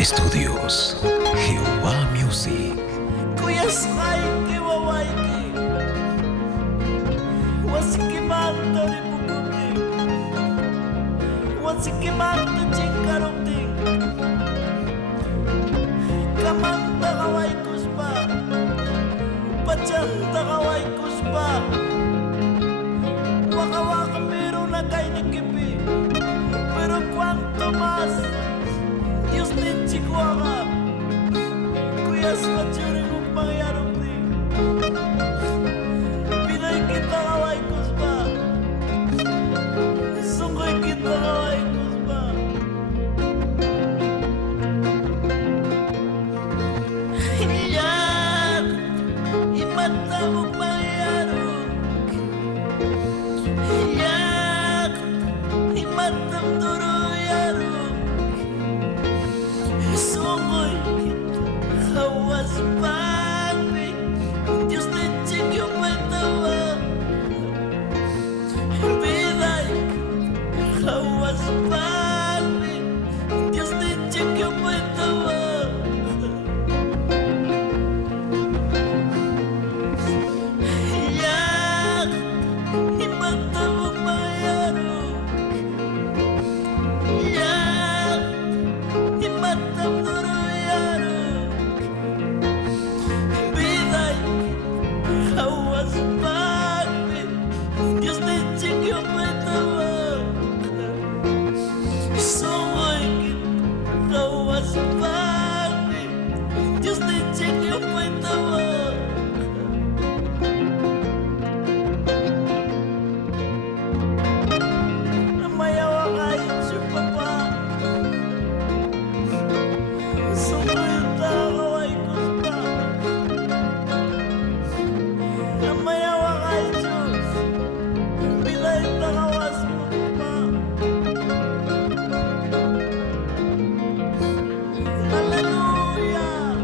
Estudios Jehová Music. Kuya Sky Kiwawaiki Wasikimanta Ripukuti Wasikimanta Chinkarukti Kamanta Kawai Kuspa Pachanta Kawai Kuspa Wakawaka Miro na kay Nikipi. Pero cuanto más Dios ni Chihuahua Kuya Skachuri mong pangyarong di Pinay kita kaway kuspa Sungkoy kita kaway kuspa Yan Imata mong pangyarong Yan Imatam duro yarong Sungkoy kita Hawas pagbi Diyos na chikyo patawa Bilay Hawas pagbi Diyos na chikyo patawa Yak Imata mong mayarong Yak Imata mong Hawas pagbi Diyos na chikyo patawa Sungkoy kita Hawas pagbi Diyos na chikyo patawa Mayawa kayo siya papa Sungkoy kita kaway kuspa Mayawa kay Diyos Bilay takawas mo pa Hallelujah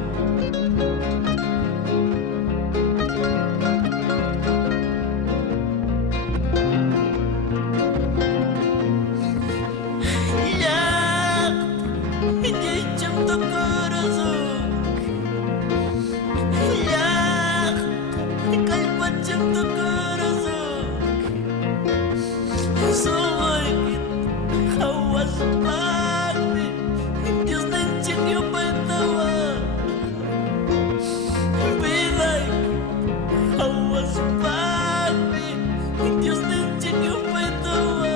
Yak Hindi siyang tukurusok Yak Kalpat siyang tukurusok Sungkoy kita Hawas pagbi Diyos na chikyo patawa Bilay kita Hawas pagbi Diyos na chikyo patawa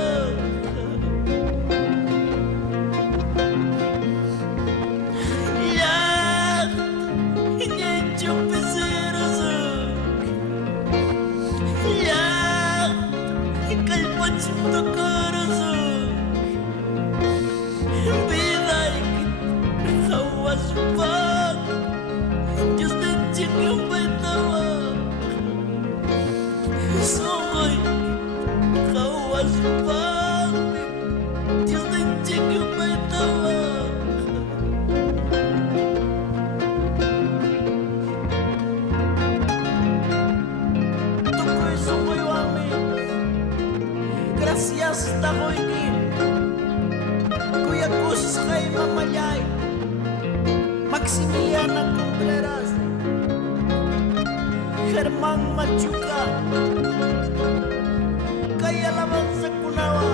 Yak Hindi siyang pisirasok Yak Kalpat siyang tukurusok Bilay kita Hawas pagbi Diyos na chikyo patawa Sungkoy kita Hawas pagbi Diyos na chikyo patawa Tukoy sungkoy wami Gracias takoy ni Kuya Kus kay Mamayay Maximiliana Contreras Germán Machuca Kaya lamang sa kunawa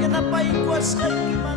Yan na paikwas kay Kima